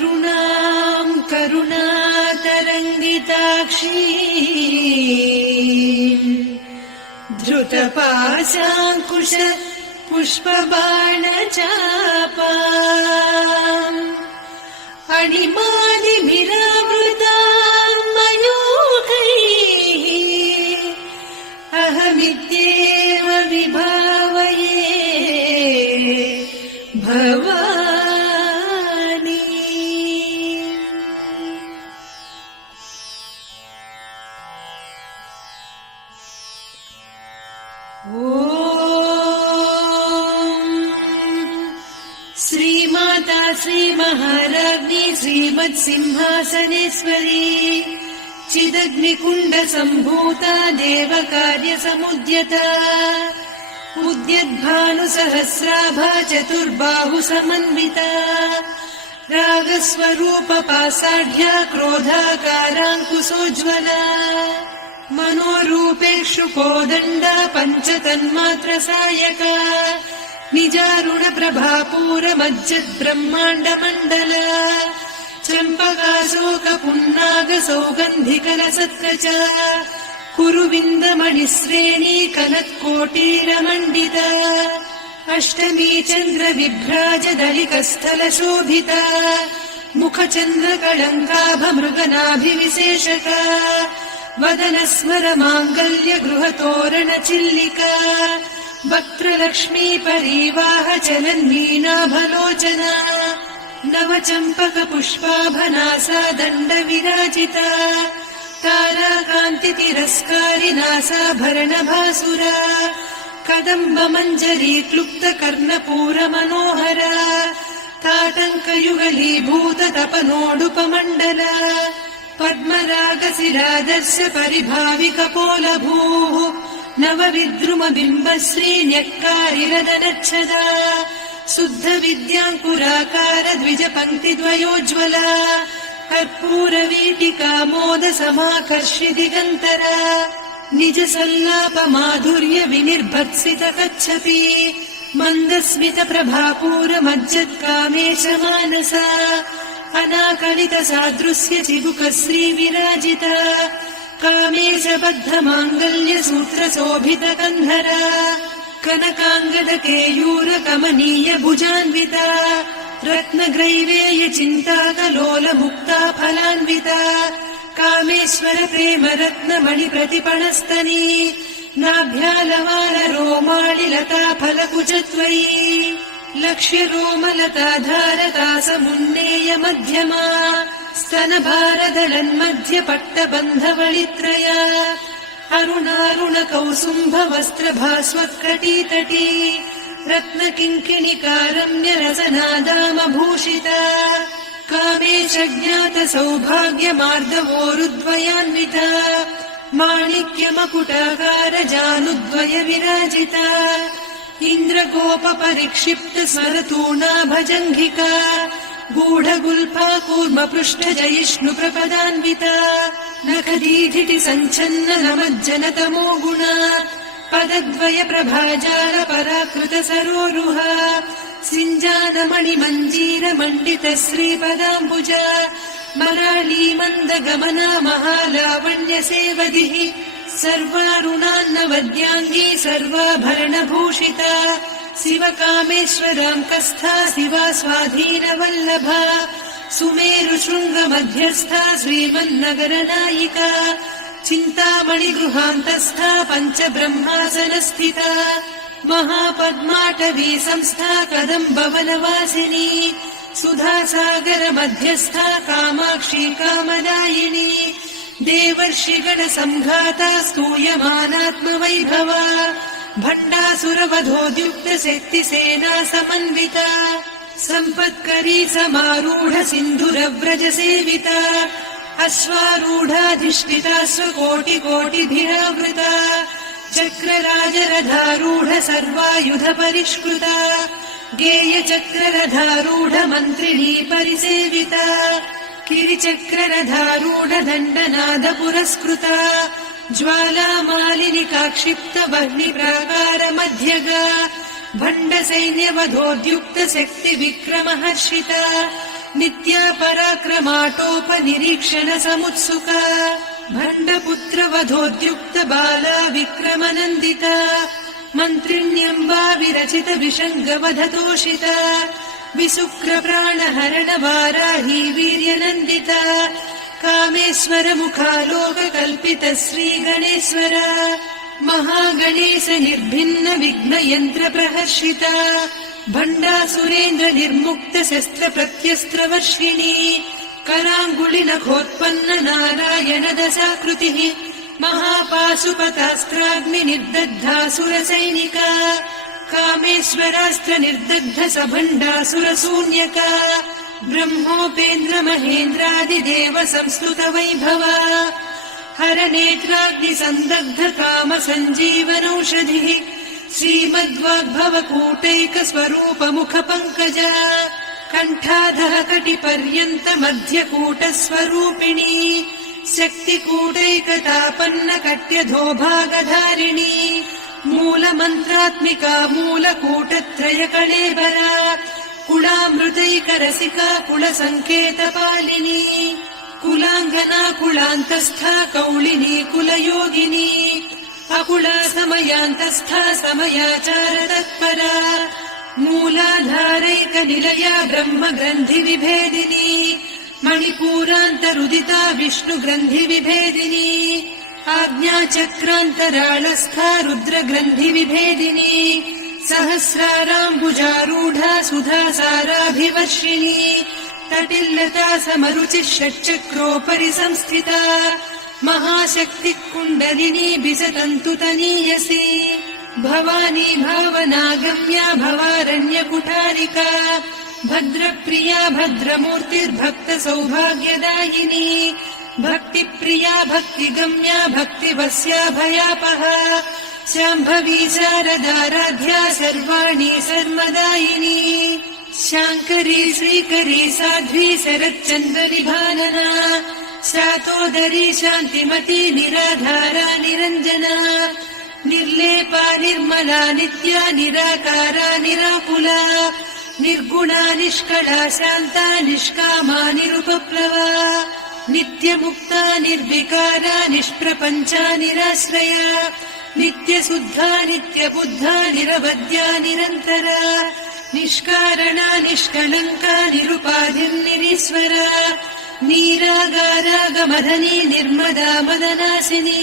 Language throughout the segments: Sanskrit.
अरुणाम् करुणातरङ्गिताक्षी धृतपाशाङ्कुश पुष्पबाणचापा अणिमादिभिरावृताम् मयूखैः अहमित्येव विभावये भवानी। श्रीमाता श्रीमहाराज्ञी श्रीमत्सिंहासनेश्वरी चिदग्निकुण्डसम्भूता देवकार्यसमुद्यता उद्यद्भानुसहस्राभा चतुर्बाहुसमन्विता रागस्वरूपपासाढ्या क्रोधाकाराङ्कुशोज्ज्वला मनोरूपेषु कोदण्डा पञ्चतन्मात्रसायका निजारुणप्रभापूरमज्जद्ब्रह्माण्डमण्डला चम्पकाशोकपुन्नागसौगन्धिकलसत्कचा कुरुविन्दमणिश्रेणी कनत्कोटीरमण्डिता अष्टमी चन्द्रविभ्राजदलिकस्थलशोभिता मुखचन्द्रकळङ्काभमृगनाभिविशेषका वदनस्मरमाङ्गल्य गृहतोरणचिल्लिका वक्त्रलक्ष्मी परीवाह चलन्मीनाभलोचना नवचम्पकपुष्पाभनासा दण्डविराजिता ताराकान्तितिरस्कारिनासाभरणभासुरा कदम्बमञ्जरी क्लुप्तकर्णपूरमनोहरा ताटङ्कयुगलीभूततपनोडुपमण्डला पद्मरागशिरादर्श परिभाविकपोलभूः नवविद्रुमबिम्बश्रीन्यक्कारिरदनच्छदा शुद्धविद्याङ्कुराकार द्विजपङ्क्तिद्वयोज्ज्वला कर्पूरवीटिका मोदसमाकर्षि दिगन्तरा निजसल्लापमाधुर्य विनिर्भत्सितकच्छपि मन्दस्मितप्रभापूरमज्जत्कामेशमानसा अनाकलितसादृश्य चिबुकश्रीविराजिता कामेशबद्धमाङ्गल्यसूत्रशोभितकन्धरा कनकाङ्गदकेयूरकमनीय भुजान्विता रत्नग्रैवेय चिन्ताकलोलमुक्ता फलान्विता कामेश्वर प्रेम रत्नमणिप्रतिपणस्तनी नाभ्यालवाल रोमालिलता फलकुचत्वयी लक्ष्यरोमलताधारता समुन्नेय मध्यमा स्तनभारदलन्मध्य पट्टबन्धवलित्रया अरुणारुणकौसुम्भ वस्त्रभास्वत्कटीतटी रत्नकिङ्किणिकारम्यरसनादामभूषिता कामेशज्ञात सौभाग्यमार्दवोरुद्वयान्विता माणिक्यमकुटाकार जानुद्वय विराजिता इन्द्रगोपपरिक्षिप्त स्मरतूणा भजङ्घिका गूढगुल्फा कूर्मपृष्ठजयिष्णु प्रपदान्विता नखदीधिटि सञ्छन्न नमज्जनतमो गुणा पदद्वय प्रभाजाल पराकृत सरोरुहा सिञ्जानमणिमञ्जीर मण्डित श्रीपदाम्बुजा मराली मन्दगमना महालावण्य सेवदिः सर्वारुणान्नवद्याङ्गी सर्वाभरणभूषिता शिवकामेश्वराङ्कस्था शिवा स्वाधीनवल्लभा सुमेरुशृङ्गमध्यस्था श्रीमन्नगरनायिका चिन्तामणिगृहान्तस्था पञ्चब्रह्मासनस्थिता महापद्माटवी संस्था कदम्बवनवासिनी सुधासागर मध्यस्था कामाक्षी कामदायिनी देवर्षिगण संघाता स्तूयमानात्मवैभवा भण्डासुरवधोद्युक्त शक्तिसेना समन्विता सम्पत्करी समारूढ सिन्धुरव्रज सेविता अश्वारूढाधिष्ठिता स्वकोटिकोटिभिरावृता चक्रराजरथारूढ सर्वायुध परिष्कृता गेयचक्ररथारूढ मन्त्रिणी परिसेविता किरिचक्ररथारूढ दण्डनाद पुरस्कृता ज्वालामालिनिकाक्षिप्त वह्निप्राकार मध्यगा भण्डसैन्यवधोद्युक्त शक्ति विक्रमहर्षिता नित्या पराक्रमाटोपनिरीक्षण समुत्सुका भण्डपुत्र वधोद्युक्त बाला विक्रमनन्दिता मन्त्रिण्यम्बा विरचित विषङ्गवधतोषिता विशुक्र प्राणहरण वाराही वीर्यनन्दिता कामेश्वर मुखालोक कल्पित श्रीगणेश्वर महागणेश निर्भिन्न विघ्न यन्त्र प्रहर्षिता भण्डासुरेन्द्र निर्मुक्त शस्त्र प्रत्यस्त्र वर्षिणी कराङ्गुलि नखोत्पन्न नारायण दशाकृतिः महापाशुपतास्त्राग्नि निर्दग्धासुर सैनिका कामेश्वरास्त्र निर्दग्ध सभण्डासुर शून्यका ब्रह्मोपेन्द्र महेन्द्रादिदेव संस्कृत वैभवा हर नेत्राग्नि सन्दग्ध काम सञ्जीवनौषधिः श्रीमद्वाग्भव कूटैक स्वरूप मुख पङ्कजा कण्ठाधः कटिपर्यन्त मध्यकूट स्वरूपिणी शक्तिकूटैकतापन्न कट्यधोभागधारिणी मूलमन्त्रात्मिका मूलकूटत्रय कळेबरा कुलामृतैकरसिका कुलसङ्केतपालिनी कुलाङ्गना कुलान्तस्था कौलिनी कुलयोगिनी अकुला समयान्तस्था समयाचार तत्परा मूलाधारैकनिलया ब्रह्म ग्रन्थि विभेदिनी मणिपूरान्तरुदिता विष्णु ग्रन्थि विभेदिनी आज्ञाचक्रान्तराळस्था रुद्र ग्रन्थि विभेदिनी सहस्राराम्बुजारूढा सुधा साराभिवर्षिणी तटिल्लता समरुचिः षट्चक्रोपरि संस्थिता महाशक्तिः कुण्डलिनी बिसतन्तुतनीयसी भवानी भावनागम्या भवारण्यकुठारिका भद्रप्रिया भद्रमूर्तिर्भक्त सौभाग्यदायिनी भक्तिप्रिया भक्तिगम्या भक्तिवस्या भयापहा शाम्भवी शारदाराध्या सर्वाणि सर्वदायिनी शाङ्करी श्रीकरी साध्वी शरच्चन्द्रनिभानना शातोदरी शान्तिमती निराधारा निरञ्जना निर्लेपा निर्मला नित्या निराकारा निराकुला निर्गुणा निष्कला शान्ता निष्कामा निरुपप्लवा नित्यमुक्ता निर्विकारा निष्प्रपञ्चा निराश्रया नित्यशुद्धा नित्यबुद्धा निरवद्या निरन्तरा निष्कारणा निष्कलङ्का निरुपाधिर्निरीश्वरा नीरागारागमधनी निर्मदा मदनासिनी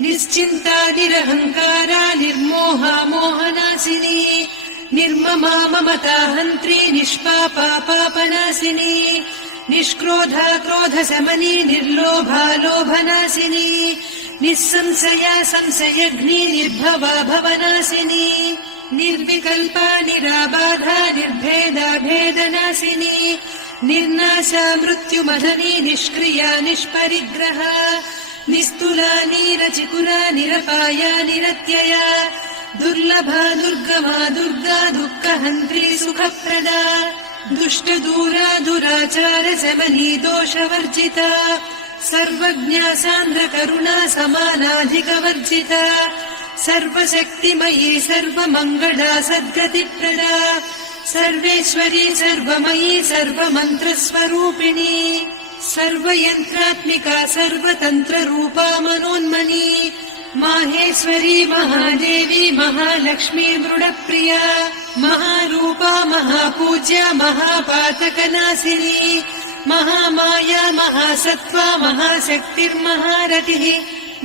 निश्चिन्ता निरहङ्कारा निर्मोहा मोहनासिनी निर्ममा ममता हन्त्री निष्पापा पापनासिनी निष्क्रोधा क्रोधशमनी निर्लोभा लोभनासिनी निःसंशया संशयघ्नी निर्भवा भवनासिनी निर्विकल्पा निराबाधा निर्भेदा भेदनासिनी निर्नाशा मृत्युमधनी निष्क्रिया निष्परिग्रहा निस्तुला नीरचिकुला निरपाया निरत्यया दुर्लभा दुर्गमा दुर्गा दुःखहन्त्री सुखप्रदा दुष्टदूरा दुराचार शमनी दोषवर्जिता सर्वज्ञा सान्द्र करुणा समानाधिकवर्जिता सर्वशक्तिमयी सर्वमङ्गला सद्गतिप्रदा सर्वेश्वरी सर्वमयी सर्वमन्त्रस्वरूपिणी सर्वयन्त्रात्मिका सर्वतन्त्ररूपा मनोन्मनी माहेश्वरी महादेवी महालक्ष्मी मृडप्रिया महारूपा महापूज्या महापातकनाशिनी महामाया महासत्त्वा महाशक्तिर्महारथिः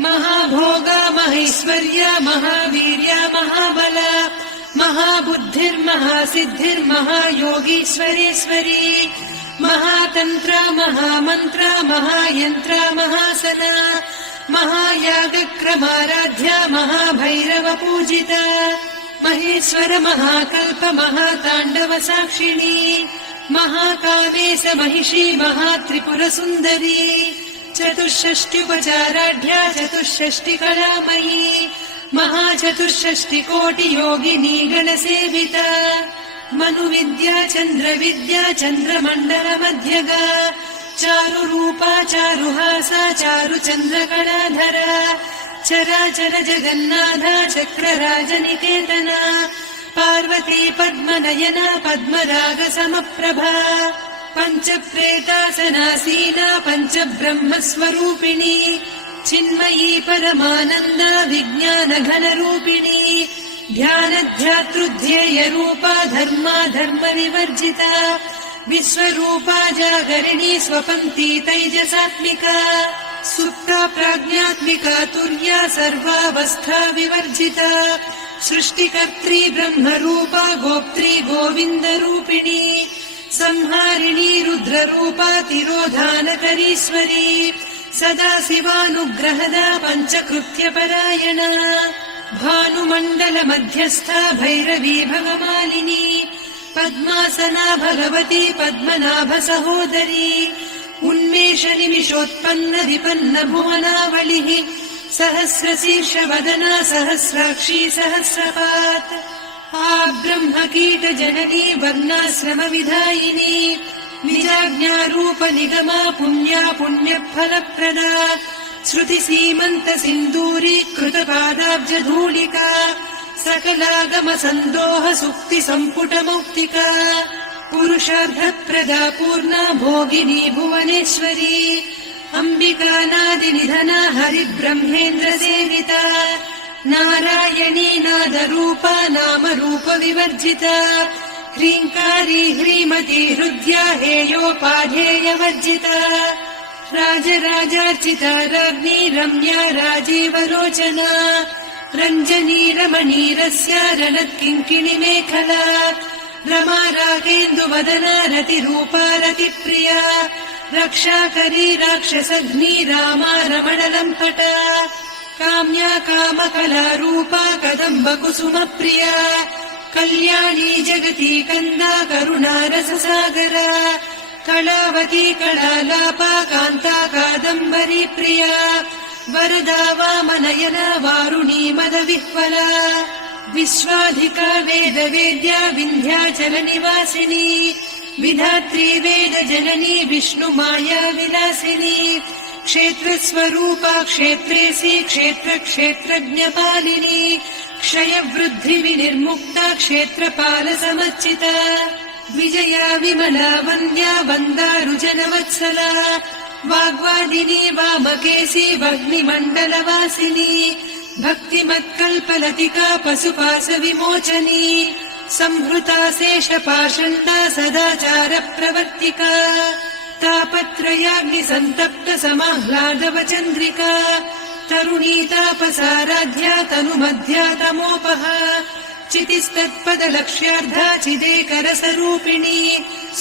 महाभोगा महेश्वर्या महावीर्या महाबला महाबुद्धिर्महासिद्धिर्महायोगीश्वरेश्वरी महातन्त्रा महामन्त्रा महायन्त्रा महासना महायागक्रमाराध्या महाभैरव पूजिता महेश्वर महाकल्प महाताण्डव साक्षिणी महाकामेश महिषी महात्रिपुरसुन्दरी चतुष्षष्ट्युपचाराढ्या चतुष्षष्टिकलामयी महाचतुष्षष्टिकोटियोगिनी गणसेविता मनुविद्या चन्द्रविद्या चन्द्रमण्डलमध्यगा चारुरूपा चारुहासा चारुचन्द्रकलाधरा चराचर जगन्नाथा चक्रराजनिकेतना पार्वती पद्मनयना पद्मरागसमप्रभा पञ्चप्रेतासनासीना पञ्चब्रह्मस्वरूपिणी चिन्मयी परमानन्दा विज्ञानघनरूपिणी ध्यानध्यातृध्येयरूपा धर्मा धर्मविवर्जिता विश्वरूपा जागरिणी स्वपन्ती तैजसात्मिका सुप्ता प्राज्ञात्मिका तुर्या सर्वावस्था विवर्जिता सृष्टिकर्त्री ब्रह्मरूपा गोप्त्री गोविन्दरूपिणी संहारिणी रुद्ररूपा तिरोधानकरीश्वरी सदा शिवानुग्रहदा पञ्चकृत्यपरायणा भानुमण्डल मध्यस्था भैरवी भवमालिनी पद्मासना भगवती पद्मनाभ सहोदरी उन्मेष निमिषोत्पन्न विपन्न भुवनावलिः सहस्रशीर्षवदना सहस्राक्षी सहस्रपात् ब्रह्म कीट जननी वर्णाश्रम विधायिनी निजाज्ञारूप निगमा पुण्या पुण्यफलप्रदा श्रुति सीमन्त सिन्दूरी कृत पादाब्ज धूलिका सकलागम सन्दोह सुक्ति सम्पुट मौक्तिका पुरुषार्थप्रदा पूर्णा भोगिनी भुवनेश्वरी अम्बिका नादिनिधना हरिब्रह्मेन्द्र सेविता नारायणी नादरूपा नामरूप विवर्जिता ह्रीङ्कारी ह्रीमती हृद्या हेयोपाधेयवर्जिता राजराजार्चिता राज्ञी रम्या राजीवलोचना रञ्जनी रमणीरस्या रणत्किङ्किणी मेखला रमा रागेन्दुवदना रतिरूपा रतिप्रिया रक्षाकरी राक्षसघ्नी रामा रमणलम्पटा काम्या कामकलारूपा कदम्ब कुसुमप्रिया कल्याणी जगती कन्दा करुणा रससागरा कलावती कलालापा कान्ता कादम्बरी प्रिया वरदा वामनयना वारुणी मदविह्वला विश्वाधिका वेदवेद्या विन्ध्याचल निवासिनी विधात्री वेद जननी विष्णुमाया विलासिनी क्षेत्रस्वरूपा क्षेत्रेसी क्षेत्र क्षेत्रज्ञपालिनी क्षयवृद्धि विनिर्मुक्ता क्षेत्रपाल समर्चिता विजया विमला वन्द्या वन्दारुजनवत्सला वाग्वादिनी वामकेशी वह्निमण्डलवासिनी भक्तिमत्कल्पलतिका पशुपाश विमोचनी संहृता शेषपाषण्डा सदाचार प्रवर्तिका तापत्रयाग्निसन्तप्त समाह्लादवचन्द्रिका तरुणी तापसाराध्या तनुमध्या तमोपहा चितिस्तत्पदलक्ष्यार्धा चिदेकरसरूपिणी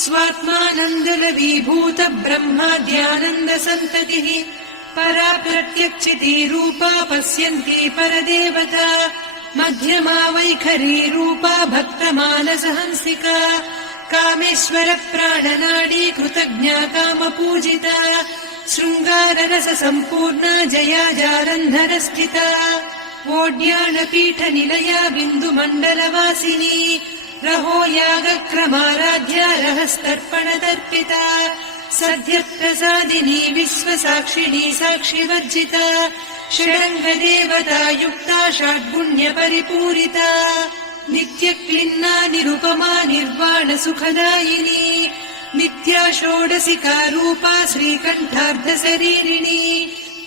स्वात्मानन्दलवीभूत ब्रह्माद्यानन्द सन्ततिः परा प्रत्यक्षितीरूपा पश्यन्ती परदेवता मध्यमा वैखरी रूपा भक्तमानसहंसिका कामेश्वर प्राणनाडी कृतज्ञा कामपूजिता शृङ्गाररस सम्पूर्णा जया जारन्धर स्थिता वोड्याणपीठ निलया बिन्दुमण्डलवासिनी रहो यागक्रमाराध्या रहस्तर्पणतर्पिता सद्यप्रसादिनी विश्वसाक्षिणी साक्षिवर्जिता षडङ्गदेवता युक्ता षड्गुण्यपरिपूरिता नित्यक्लिन्ना निरुपमा निर्वाण सुखदायिनी नित्या षोडशिका रूपा श्रीकण्ठार्धशरीरिणी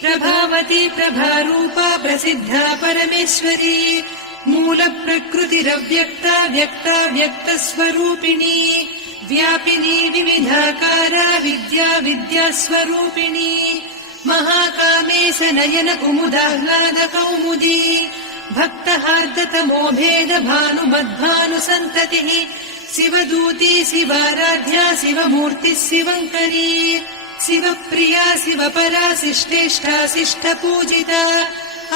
प्रभावती प्रभारूपा प्रसिद्धा परमेश्वरी मूल प्रकृतिरव्यक्ता व्यक्ता व्यक्तस्वरूपिणी व्यापिनी विविधाकारा विद्या विद्यास्वरूपिणी महाकामेश नयन कुमुदाह्लाद कौमुदी भक्तहार्दतमो भेद भानुमद्भानुसन्ततिः शिवदूती शिवाराध्या शिवमूर्तिः शिवङ्करी शिवप्रिया शिवपरा शिष्टेष्टा शिष्टपूजिता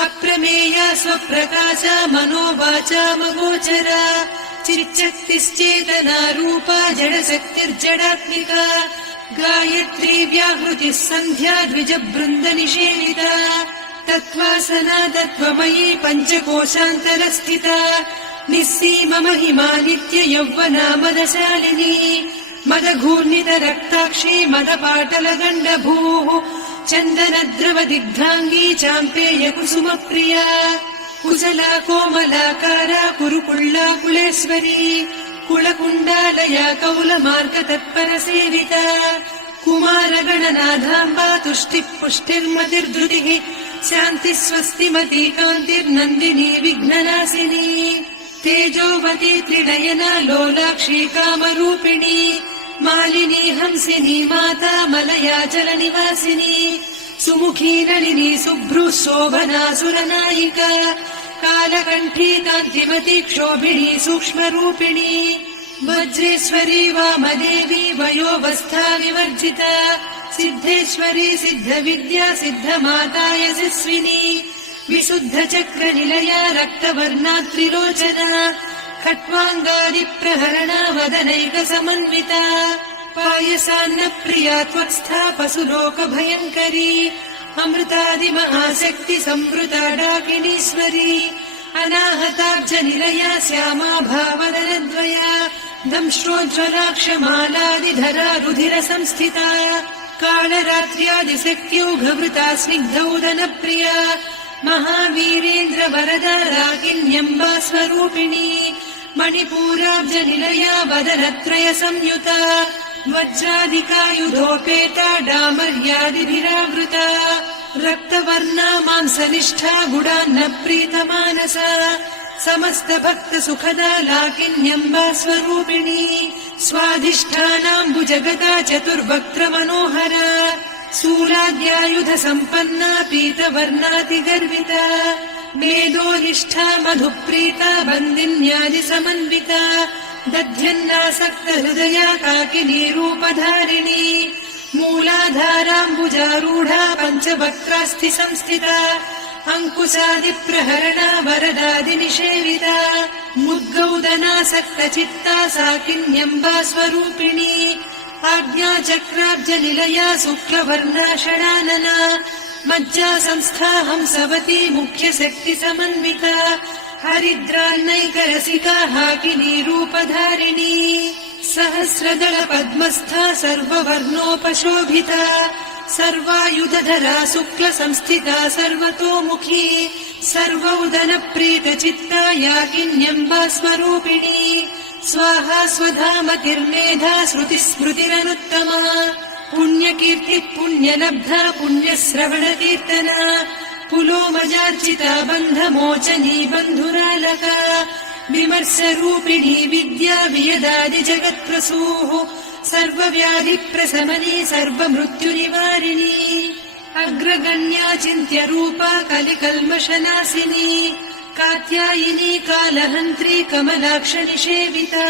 अप्रमेया स्वप्रकाशा मनोवाचामगोचरा चिच्चक्तिश्चेतना रूपा जडशक्तिर्जडात्मिका गायत्री व्याहृतिः सन्ध्या द्विजबृन्दनिषेविता तत्त्वासना तत्त्वमयी पञ्चकोशान्तरस्थिता निःसीम महिमा नित्य यौवना मदशालिनी मदघूर्णित रक्ताक्षी मदपाटलगण्डभूः चन्दनद्रव दिग्धाङ्गी चाम्पेय कुसुमप्रिया कुशला कोमलाकारा कुरुकुल्ला कुलेश्वरी कुलकुण्डालया कौलमार्गतत्परसेविता कुमारगणनाथाम्बा तुष्टिः पुष्टिर्मतिर्धृतिः शान्तिः स्वस्तिमती कान्तिर्नन्दिनी विघ्ननाशिनी तेजोवती त्रिनयना लोलाक्षी कामरूपिणी मालिनी हंसिनी माता मलया जलनिवासिनी सुमुखी नलिनी शुभ्रुः शोभना सुरनायिका कालकण्ठी कान्तिमती क्षोभिणी सूक्ष्मरूपिणी वज्रेश्वरी वामदेवी वयोवस्था विवर्जिता सिद्धेश्वरी सिद्धविद्या सिद्धमाता यशस्विनी विशुद्धचक्रनिलया रक्तवर्णा त्रिलोचना खट्वाङ्गादिप्रहरणा वदनैकसमन्विता पायसान्नप्रिया त्वत्स्था पशुलोकभयङ्करी अमृतादिमहाशक्ति संवृता डाकिनीश्वरी अनाहताब्जनिलया श्यामा भावदलद्वया दंष्ट्रोज्ज्वलाक्षमालादिधरा रुधिरसंस्थिता कालरात्र्यादिशक्त्यौघवृता स्निग्धौदनप्रिया महावीरेन्द्रवरदा रागिण्यम्बा स्वरूपिणी मणिपूराब्जनिलया वदनत्रय संयुता वज्राधिकायुधोपेता डामर्यादिभिरावृता रक्तवर्णा मांसनिष्ठा गुडान्नप्रीतमानसा समस्तभक्तसुखदा लाकिन्यम्बा स्वरूपिणी स्वाधिष्ठानाम्बुजगदा चतुर्वक्त्रमनोहरा शूलाद्यायुधसम्पन्ना पीतवर्णातिगर्विता मेदोनिष्ठा मधुप्रीता बन्दिन्यादिसमन्विता दध्यन्नासक्तहृदया काकिनी रूपधारिणी मूलाधाराम्बुजारूढा पञ्चवक्त्रास्थिसंस्थिता अङ्कुशादिप्रहरणा वरदादिनिषेविता मुद्गौदनासक्तचित्ता साकिन्यम्बा स्वरूपिणी आज्ञाचक्राब्जनिलया शुक्लवर्णा षडानना मज्जा संस्था हंसवती मुख्यशक्तिसमन्विता हरिद्रान्नैकरसिका हाकिनी रूपधारिणी सहस्रदल पद्मस्था सर्ववर्णोपशोभिता सर्वायुधधरा शुक्लसंस्थिता सर्वतोमुखी सर्वौदनप्रीतचित्ता याकिन्यम्बा स्वरूपिणी स्वाहा स्वधामतिर्मेधा श्रुतिस्मृतिरनुत्तमा पुण्यकीर्तिः पुण्यलब्धा पुण्यश्रवणकीर्तना पुलोमजार्चिता बन्धमोचनी बन्धुरालका विमर्शरूपिणी विद्या वियदादिजगत्प्रसूः सर्वव्याधिप्रशमनी सर्वमृत्युनिवारिणी अग्रगण्या चिन्त्यरूपा कलिकल्मषनाशिनी कात्यायिनी कालहन्त्री कमलाक्षनिषेविता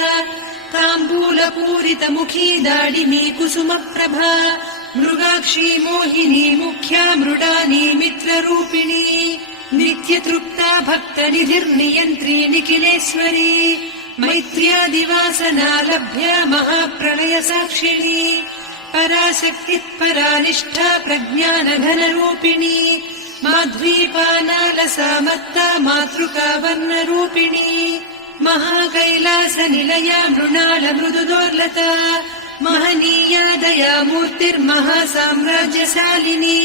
ताम्बूलपूरितमुखी दाडिनी कुसुमप्रभा मृगाक्षी मोहिनी मुख्या मृडानी मित्ररूपिणी नित्यतृप्ता भक्तनिधिर्नियन्त्री निखिलेश्वरी मैत्र्यादिवासना लभ्या महाप्रलयसाक्षिणी पराशक्तिः परानिष्ठा प्रज्ञानघनरूपिणी माध्वीपानालसामत्ता मातृका वर्णरूपिणी महाकैलासनिलया मृणालमृदुदोर्लता महनीया दया मूर्तिर्महासाम्राज्यशालिनी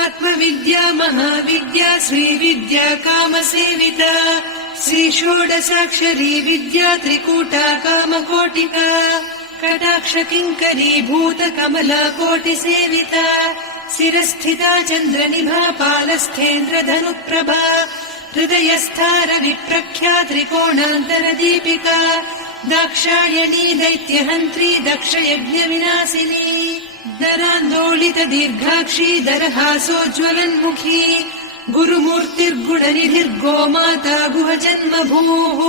आत्मविद्या महाविद्या श्रीविद्या कामसेविता श्रीषोडशाक्षरी विद्या त्रिकूटा कामकोटिका कटाक्षकिङ्करी भूतकमला कोटिसेविता शिरस्थिता चन्द्रनिभा पालस्थेन्द्रधनुप्रभा हृदयस्था रविप्रख्या त्रिकोणान्तरदीपिका दाक्षायणी दैत्यहन्त्री दक्षयज्ञविनाशिनी दरान्दोलित दीर्घाक्षी दरहासोज्ज्वलन्मुखी गुरुमूर्तिर्गुणनिधिर्गोमाता गुहजन्मभूः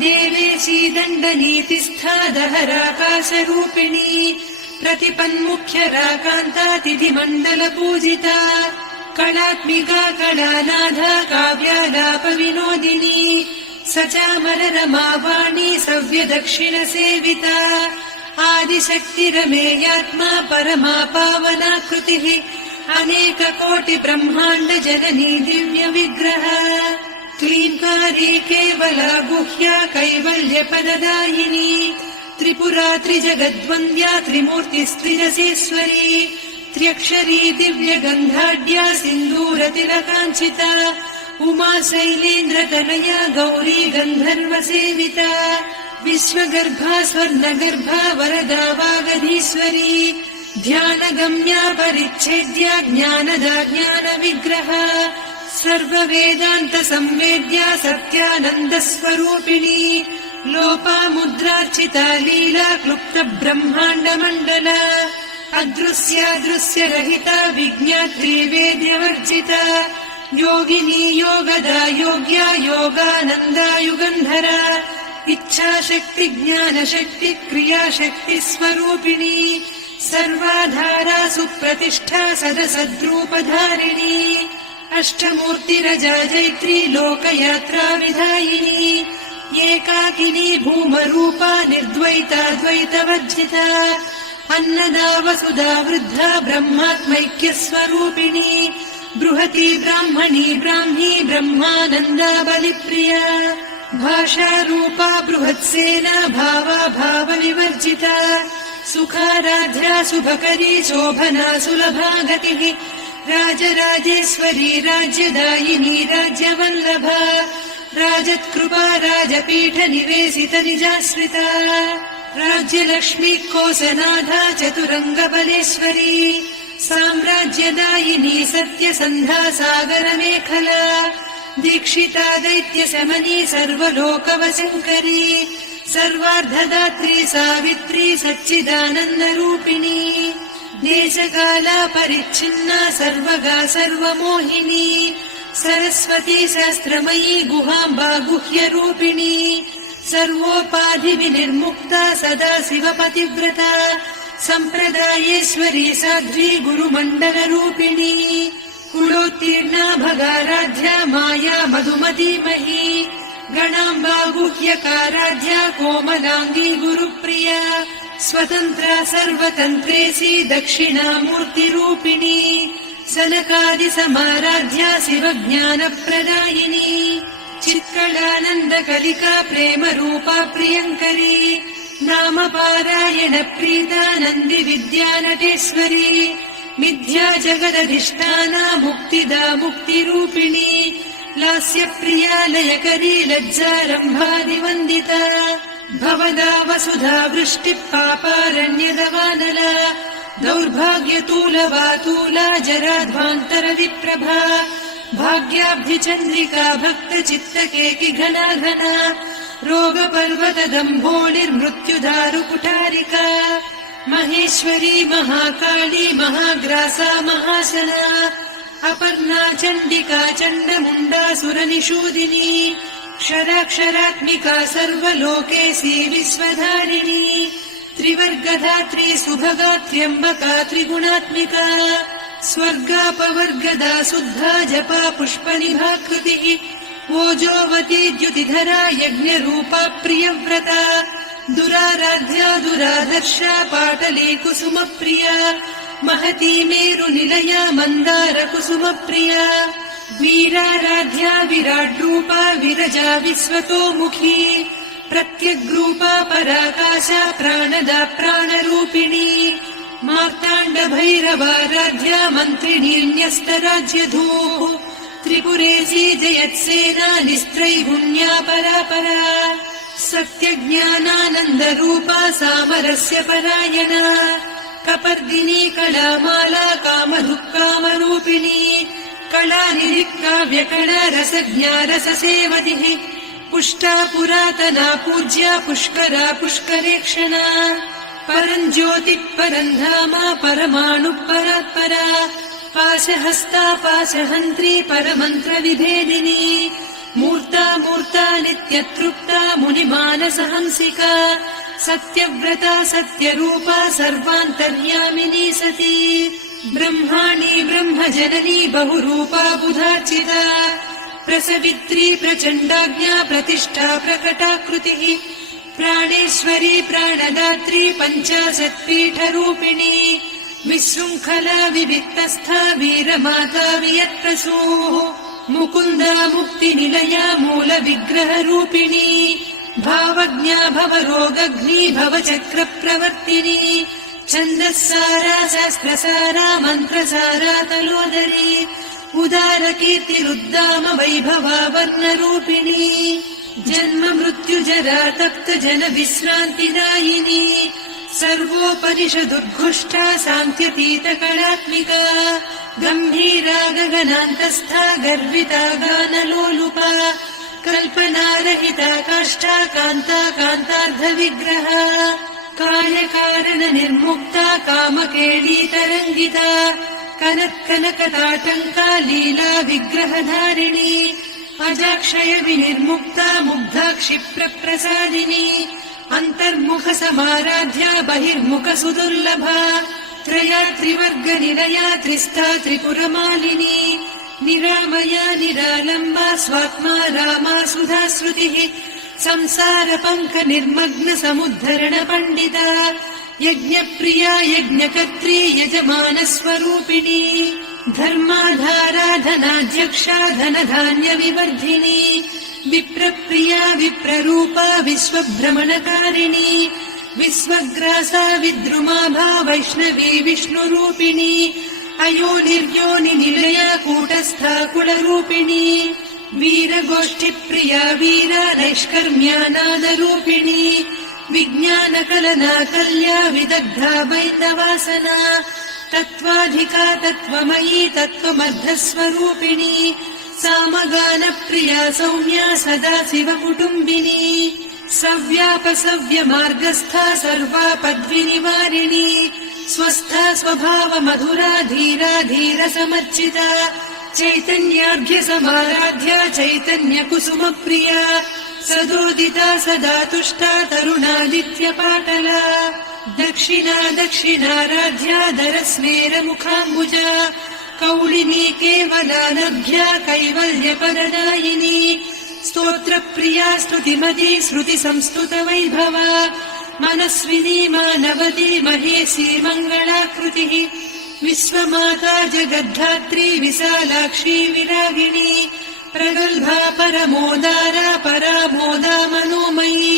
देवेशी दण्डनीतिस्था दहराकाशरूपिणी प्रतिपन्मुख्यराकान्तातिथिमण्डलपूजिता कलात्मिका कलानाधा काव्यालापविनोदिनी सचामररमावाणी सव्यदक्षिणसेविता आदिशक्तिरमेयात्मा परमा पावनाकृतिः अनेककोटिब्रह्माण्ड जननी दिव्यविग्रह क्लीङ्कारी केवला गुह्या कैवल्यपददायिनी त्रिपुरा त्रिजगद्वन्द्या त्रिमूर्तिस्त्रिरसेश्वरी त्र्यक्षरी दिव्यगन्धाढ्या सिन्दूरतिलकाञ्चिता उमा शैलेन्द्रतनया गौरी गन्धर्वसेविता विश्वगर्भा स्वर्णगर्भा वरदा वागधीश्वरी ध्यानगम्या परिच्छेद्या ज्ञानदा ज्ञानविग्रहा सर्ववेदान्त संवेद्या सत्यानन्दस्वरूपिणी लोपामुद्रार्चिता लीला क्लुप्त ब्रह्माण्डमण्डला अदृश्यादृश्यरहिता विज्ञात्री वेद्यवर्जिता योगिनी योगदा योग्या योगानन्दा युगन्धरा इच्छाशक्ति ज्ञानशक्ति क्रियाशक्ति स्वरूपिणी सर्वाधारा सुप्रतिष्ठा सदसद्रूपधारिणी अष्टमूर्तिरजा जैत्री लोकयात्रा विधायिनी एकाकिनी भूमरूपा निर्द्वैता द्वैतवर्जिता अन्नदा वसुधा वृद्धा ब्रह्मात्मैक्यस्वरूपिणी बृहती ब्राह्मणी ब्राह्मी ब्रह्मानन्दा बलिप्रिया भाषारूपा बृहत्सेना भावा भावविवर्जिता सुखाराध्या शुभकरी शोभना सुलभा गतिः राजराजेश्वरी राज्यदायिनी राज्यवल्लभा राजत्कृपा राजपीठ निवेशित निजाश्रिता राज्यलक्ष्मी कोसनाधा चतुरङ्गबलेश्वरी साम्राज्यदायिनी सत्यसन्धा सागरमेखला दीक्षिता दैत्यशमनी सर्वलोकवशङ्करी सर्वार्धदात्री सावित्री सच्चिदानन्दरूपिणी देशकाला परिच्छिन्ना सर्वगा सर्वमोहिनी सरस्वती शास्त्रमयी गुहाम्बा गुह्यरूपिणी सर्वोपाधिविनिर्मुक्ता सदा शिवपतिव्रता सम्प्रदायेश्वरी साध्वी गुरुमण्डलरूपिणी कुलोत्तीर्णा भगाराध्या माया मधुमतीमही गणाम्बा गुह्यकाराध्या कोमलाङ्गी गुरुप्रिया स्वतन्त्रा सर्वतन्त्रेसी दक्षिणामूर्तिरूपिणी सनकादिसमाराध्या शिवज्ञानप्रदायिनी चित्कलानन्दकलिका प्रेमरूपा प्रियङ्करी नामपारायण प्रीता नन्दिविद्यानटेश्वरी मिथ्या जगदधिष्ठाना मुक्तिदा मुक्तिरूपिणी लास्यप्रिया लयकरी लज्जारम्भादिवन्दिता भवदा वसुधा वृष्टिः पापारण्यदवानला दौर्भाग्यतूलवातूला जराध्वान्तरविप्रभा भाग्याब्धिचन्द्रिका भक्तचित्तकेकि घना घना रोगपर्वतदम्भोलिर्मृत्युदारुकुठारिका महेश्वरी महाकाली महाग्रासा महाशना अपर्णा चण्डिका चण्डमुण्डा सुरनिषूदिनी क्षराक्षरात्मिका सर्वलोकेशी विश्वधारिणी त्रिवर्गधात्री सुभगा त्र्यम्बका त्रिगुणात्मिका स्वर्गापवर्गदा शुद्धा जपा पुष्पनिभाकृतिः ओजोवती द्युतिधरा यज्ञरूपा प्रियव्रता दुराराध्या दुरादर्शा पाटली कुसुमप्रिया महती मेरुनिलया मन्दार कुसुमप्रिया वीराराध्या विराड्रूपा विरजा विश्वतोमुखी प्रत्यग्रूपा पराकाशा प्राणदा प्राणरूपिणी मार्ताण्डभैरवाराध्या मन्त्रिणीन्यस्तराज्यधूः त्रिपुरेशी जयत्सेना निस्त्रैगुण्या परापरा सत्यज्ञानानन्दरूपा सामरस्य परायणा कपर्दिनी कलामाला कामधुक्कामरूपिणी कलानिधिकाव्यकला रसज्ञा रससेवतिः पुष्टा पुरातना पूज्या पुष्करा पुष्करेक्षणा परञ्ज्योतिः परन्धामा परमाणुः परात्परा पाशहस्ता पाशहन्त्री परमन्त्रविभेदिनी मूर्ता मूर्ता नित्यतृप्ता मुनिमानसहंसिका सत्यव्रता सत्यरूपा सर्वान्तर्यामिनी सती ब्रह्माणी ब्रह्मजननी बहुरूपा बुधार्चिता प्रसवित्री प्रचण्डाज्ञा प्रतिष्ठा प्रकटाकृतिः प्राणेश्वरी प्राणदात्री पञ्चाशत्पीठरूपिणी विशृङ्खला विविक्तस्था वीरमाता वियत्प्रसूः मुकुन्दा मुक्तिनिलया मूलविग्रहरूपिणी भावज्ञा भवरोगग्नी भवचक्रप्रवर्तिनी छन्दस्सारा शास्त्रसारा मन्त्रसारा तलोदरी उदारकीर्तिरुद्दाम वैभवा वर्णरूपिणी जन्म मृत्युजरा तप्त जन विश्रान्तिदायिनी सर्वोपनिषदुर्घुष्टा साङ्ख्यतीत कलात्मिका गम्भीरा गगनान्तस्था गर्विता गानलोलुपा कल्पनारहिता काष्ठा कान्ता कान्तार्धविग्रहा कार्यकारण निर्मुक्ता कामकेली तरङ्गिता कनत्कनकताटङ्का लीला विग्रहधारिणी अजाक्षय विनिर्मुक्ता मुग्धा क्षिप्रप्रसादिनी अन्तर्मुख समाराध्या बहिर्मुख सुदुर्लभा त्रया त्रिवर्गनिलया त्रिस्था त्रिपुरमालिनी निरामया निरालम्बा स्वात्मा रामा सुधा श्रुतिः संसार पङ्क निर्मग्न समुद्धरण पण्डिता यज्ञप्रिया यज्ञकर्त्री यजमान स्वरूपिणी धर्माधाराधनाध्यक्षा धनधान्य विवर्धिनी विप्रप्रिया विप्ररूपा विश्वभ्रमणकारिणी विश्वग्रासा विद्रुमाभा वैष्णवी विष्णुरूपिणी अयोनिर्योनि निलया कूटस्था कुलरूपिणी वीरगोष्ठिप्रिया वीरा नैष्कर्म्यानादरूपिणी विज्ञानकलना कल्या विदग्धा वैन्दवासना तत्त्वाधिका तत्त्वमयी तत्त्वमर्धस्वरूपिणी सामगानप्रिया सौम्या सदा शिवकुटुम्बिनी सव्यापसव्यमार्गस्था सर्वापद्विनिवारिणी स्वस्था स्वभाव मधुरा धीरा धीर समर्चिता चैतन्यार्घ्य समाराध्या चैतन्य कुसुम प्रिया सदोदिता सदा तुष्टा तरुणादित्य पाटला दक्षिणा दक्षिणाराध्या दरस्मेर मुखाम्बुजा कौलिनी केवलानभ्या कैवल्यपरदायिनी स्तोत्रप्रिया स्तुतिमती श्रुति संस्तुत वैभवा मनस्विनी मानवती महेशी मङ्गलाकृतिः विश्वमाता जगद्धात्री विशालाक्षी विरागिणी प्रगल्भा परमोदारा परामोदा मनोमयी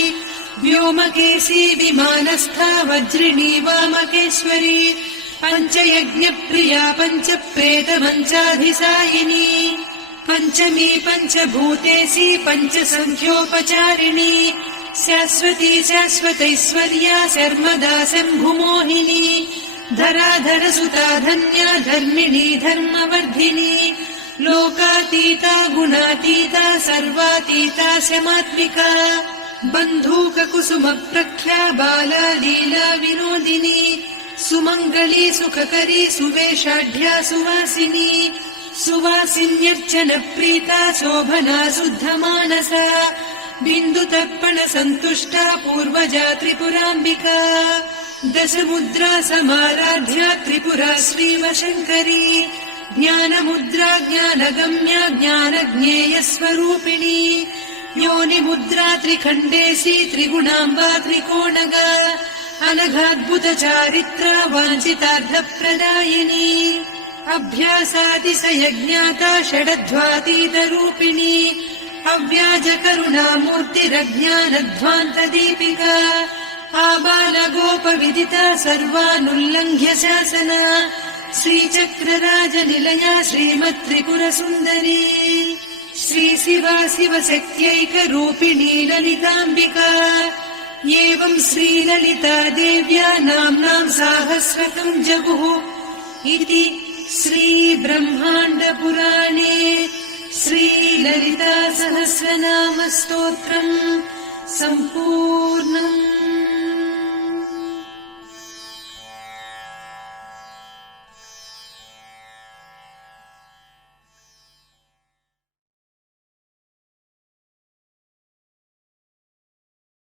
व्योमकेशी विमानस्था वज्रिणी वामकेश्वरी पञ्चयज्ञप्रिया पञ्चप्रेत पञ्चाधिसायिनी पञ्चमी पञ्चभूतेशी पञ्चसङ्ख्योपचारिणी शाश्वती शाश्वतैश्वर्या शर्मदा शम्भुमोहिनी धराधरसुता धन्या धर्मिणी धर्मवर्धिनी लोकातीता गुणातीता सर्वातीता शमात्मिका बन्धूककुसुमप्रख्या बाला लीला विनोदिनी सुमङ्गली सुखकरी सुवेशाढ्या सुवासिनी सुवासिन्यर्चनप्रीता शोभना शुद्धमानसा बिन्दुतर्पण सन्तुष्टा पूर्वजा त्रिपुराम्बिका दशमुद्रा समाराध्या त्रिपुरा श्रीवशङ्करी ज्ञानमुद्रा ज्ञानगम्या ज्ञानज्ञेयस्वरूपिणी योनिमुद्रा त्रिखण्डेशी त्रिगुणाम्बा त्रिकोणगा अनघाद्भुत चारित्रा वाञ्छितार्थप्रदायिनी अभ्यासातिशयज्ञाता षडध्वातीतरूपिणी अव्याजकरुणामूर्तिरज्ञानध्वान्तदीपिका आबालगोपविदिता सर्वानुल्लङ्घ्य शासना श्रीचक्रराजनिलया श्रीमत्त्रिपुरसुन्दरी श्रीशिवा शिवशक्त्यैकरूपिणी ललिताम्बिका एवं श्रीललिता देव्या नाम्नां साहस्रकं जगुः इति श्रीब्रह्माण्डपुराणे श्रीललिता सहस्रनामस्तोत्रम् सम्पूर्णम्।